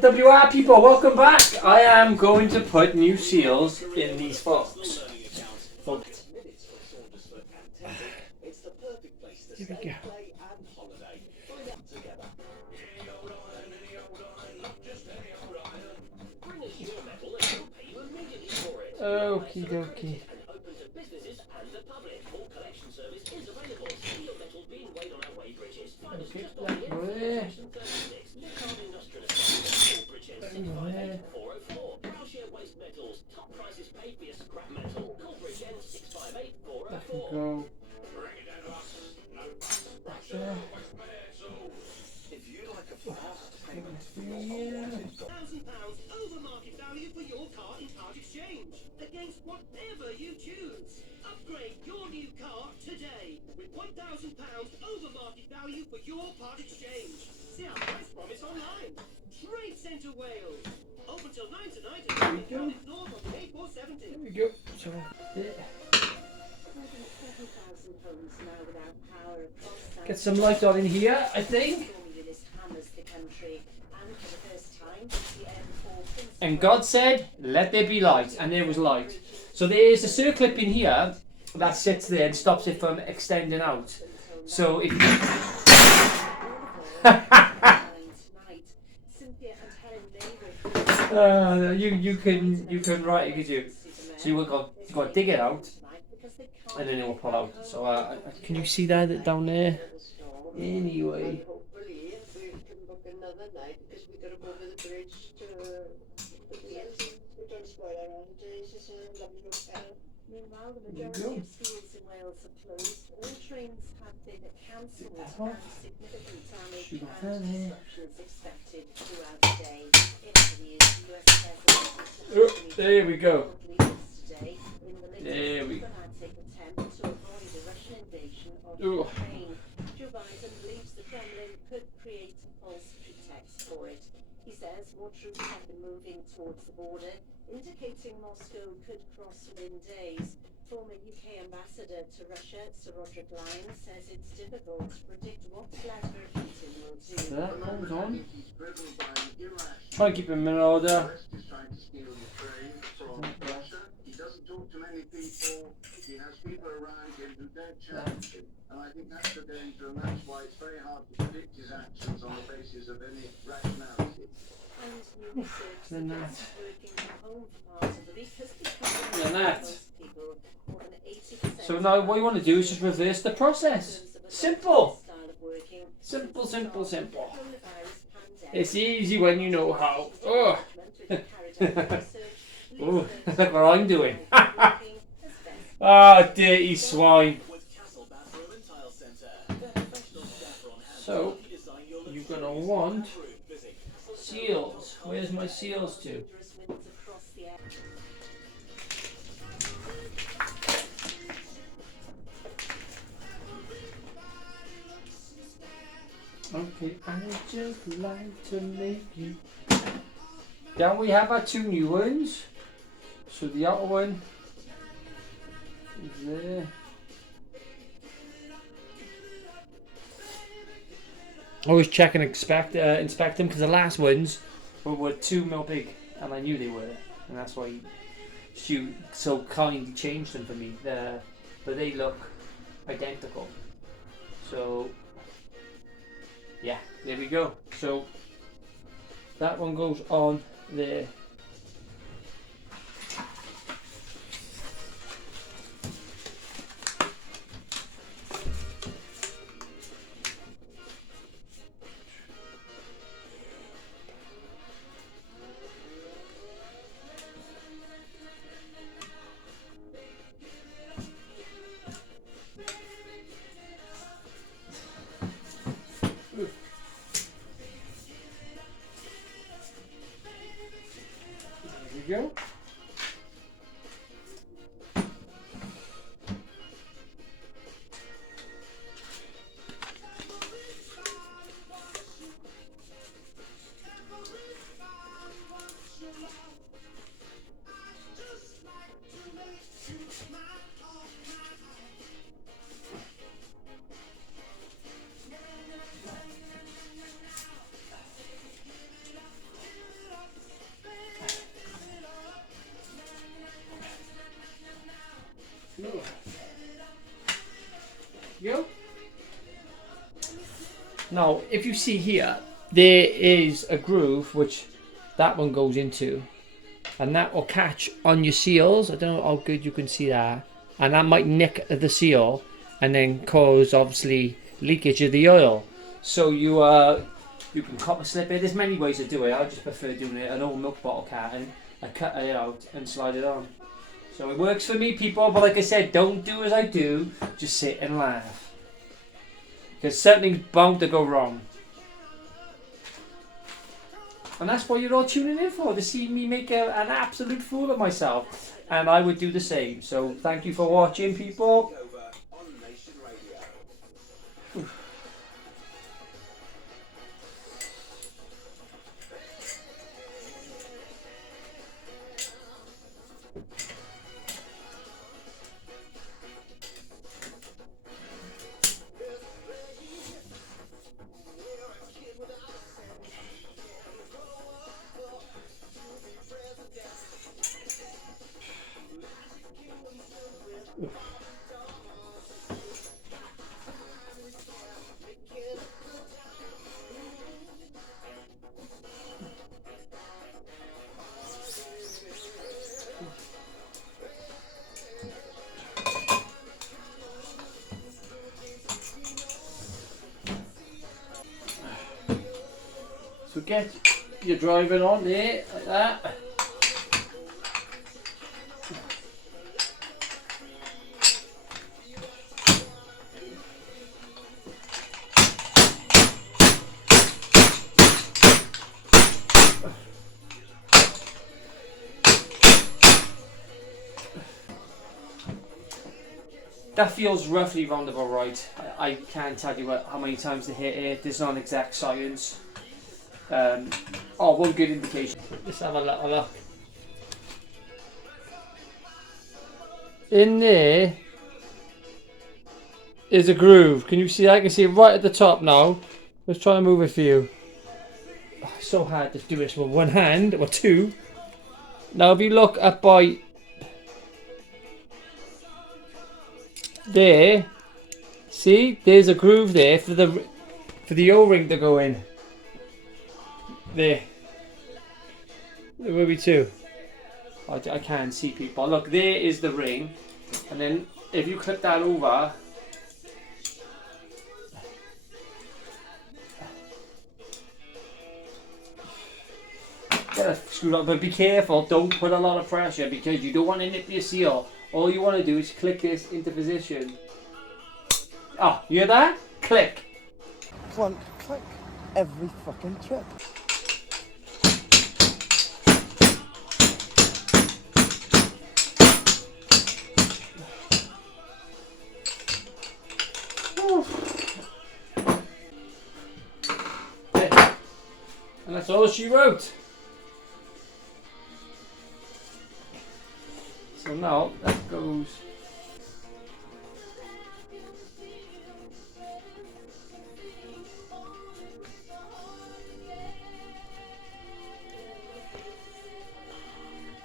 WR people, welcome back. I am going to put new seals in these forks. Here we go. Okie dokie. Okay, that go there. That can go. There. £1,000 over market value for your car in part exchange against whatever you choose. Upgrade your new car today with £1,000 over market value for your part exchange. See our price promise online. Trade Centre Wales. Open till 9 tonight and Cardiff North on the A470. There we go. So there. Get some light on in here, I think. And God said, let there be light, and there was light. So there's a circlip in here that sits there and stops it from extending out. So if you can write it, could you? So you got to dig it out, and then it will pull out. So can you see that down there? Anyway. Meanwhile, the majority of schools in Wales are closed. All trains have been cancelled and significant damage and disruptions expected throughout the day. Interviews, US President there we go. yesterday in the There we latest diplomatic attempt to avoid a Russian invasion of Ukraine. Joe Biden believes the Kremlin could create a false pretext for it. He says more troops have been moving towards the border, indicating Moscow could cross within days. Former UK ambassador to Russia, Sir Roderick Lyons, says it's difficult to predict what Vladimir Putin will do. That comes on. Try and keep him in order. He doesn't talk to many people. He has people around him who don't challenge him. And I think that's the danger, and that's why it's very hard to predict his actions on the basis of any rationality. And new research suggests working from home for part of the week has become And that. people. More than 80%. So now what you want to do is just reverse the process. Simple. Simple, simple, simple. It's easy when you know how. Oh. Oh, look what I'm doing. Ah, dirty swine. So, you're going to want seals. Where's my seals to? Okay, I just like to make you. Then we have our two new ones. So the outer one is there. Always check and inspect them because the last ones were 2 mil big, and I knew they were, and that's why Stu so kindly changed them for me. But they look identical. So yeah, there we go. So that one goes on there. Yo. Now, if you see here, there is a groove which that one goes into, and that will catch on your seals. I don't know how good you can see that, and that might nick the seal and then cause obviously leakage of the oil. So you can copper slip it. There's many ways to do it. I just prefer doing it an old milk bottle carton. I cut it out and slide it on. So it works for me, people. But like I said, don't do as I do. Just sit and laugh, because something's bound to go wrong. And that's what you're all tuning in for, to see me make an absolute fool of myself. And I would do the same. So thank you for watching, people. So get your driving on there, like that. That feels roughly round about right. I can't tell you how many times to hit it. There's not an exact science. One good indication. Let's have a little look. In there is a groove. Can you see that? I can see it right at the top now. Let's try and move it for you. Oh, it's so hard to do this with one hand, or two. Now if you look up by there, see, there's a groove there for the O-ring to go in. There will be two. I can't see, people. Look, there is the ring, and then if you clip that over, get it screwed up. But be careful, don't put a lot of pressure, because you don't want to nip your seal. All you want to do is click this into position. Ah, you hear that? Click. Clunk, click, every fucking trip. And that's all she wrote. So now that goes.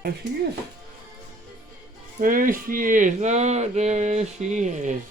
There she is. There she is. Oh, there she is.